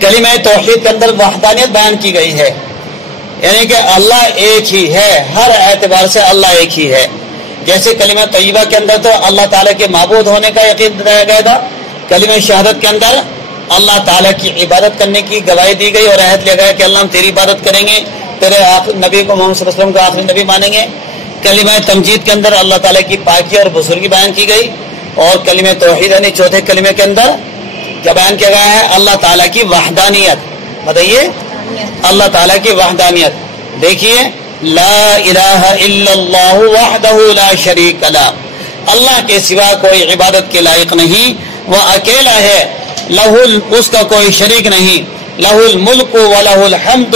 کلمہ توحید کے اندر وحدانیت بیان کی گئی ہے، یعنی کہ اللہ ایک ہی ہے، ہر اعتبار سے اللہ ایک ہی ہے۔ جیسے کلمہ طیبہ کے اندر تو اللہ تعالیٰ کے معبود ہونے کا یقین دلایا گیا تھا، کلمہ شہادت کے اندر اللہ تعالیٰ کی عبادت کرنے کی گواہی دی گئی اور عہد لیا گیا کہ اللہ ہم تیری عبادت کریں گے، تیرے نبی کو محمد صلی اللہ علیہ وسلم کو آخری نبی مانیں گے۔ کلمہ تمجید کے اندر اللہ تعالیٰ کی پاکی اور بزرگی بیان کی گئی، اور کلمہ توحید یعنی چوتھے کلمے کے اندر کیا بیان کیا گیا ہے؟ اللہ تعالیٰ کی وحدانیت۔ بتائیے، اللہ تعالیٰ کی وحدانیت۔ دیکھیے، لا الہ الا اللہ وحدہ لا شریک لہ، اللہ کے سوا کوئی عبادت کے لائق نہیں، وہ اکیلا ہے، اس کا کوئی شریک نہیں، لہ الملک ولہ الحمد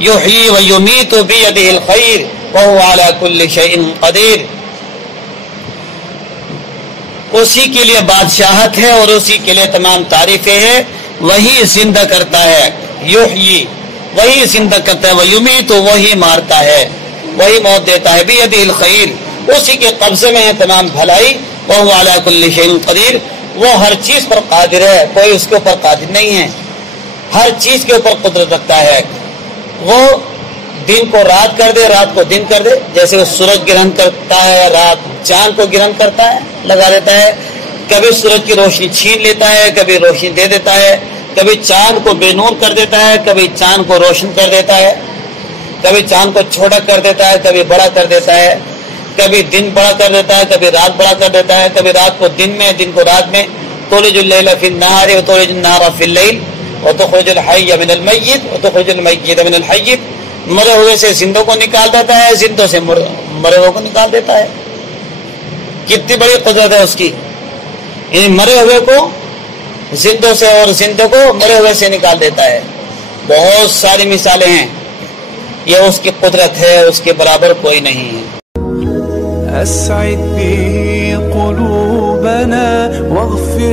یحیی و یمیت بیدہ الخیر وہو علی کل شیء قدیر۔ اسی کے لیے بادشاہت ہے اور اسی کے لیے تمام تعریفیں ہیں، وہی زندہ کرتا ہے، یحیی وہی زندہ کرتا ہے، ویمیت وہی مارتا ہے، وہی موت دیتا ہے، بیدہ الخیر اسی کے قبضے میں ہے تمام بھلائی، وہو علی کل شیء قدیر وہ ہر چیز پر قادر ہے، کوئی اس کے اوپر قادر نہیں ہے، ہر چیز کے اوپر قدرت رکھتا ہے۔ وہ دن کو رات کر دے، رات کو دن کر دے، جیسے وہ سورج گرہن کرتا ہے، رات چاند کو گرہن کرتا ہے، لگا دیتا ہے، کبھی سورج کی روشنی چھین لیتا ہے، کبھی روشنی دے دیتا ہے، کبھی چاند کو بے نور کر دیتا ہے، کبھی چاند کو روشن کر دیتا ہے، کبھی چاند کو چھوٹا کر دیتا ہے، کبھی بڑا کر دیتا ہے، کبھی دن بڑا کر دیتا ہے، کبھی رات بڑا کر دیتا ہے، کبھی رات کو دن میں، دن کو رات میں، تولج اللیل فی النہار وتولج النہار فی اللیل وتخرج الحی من المیت وتخرج المیت من الحی، مرے ہوئے سے زندوں کو نکال دیتا ہے، زندوں سے مرے ہوئے کو نکال دیتا ہے۔ کتنی بڑی قدرت ہے اس کی، یعنی مرے ہوئے کو زندوں سے اور زندوں کو مرے ہوئے سے نکال دیتا ہے۔ بہت ساری مثالیں ہیں، یہ اس کی قدرت ہے، اس کے برابر کوئی نہیں ہے۔ اسعد به قلوبنا واغفر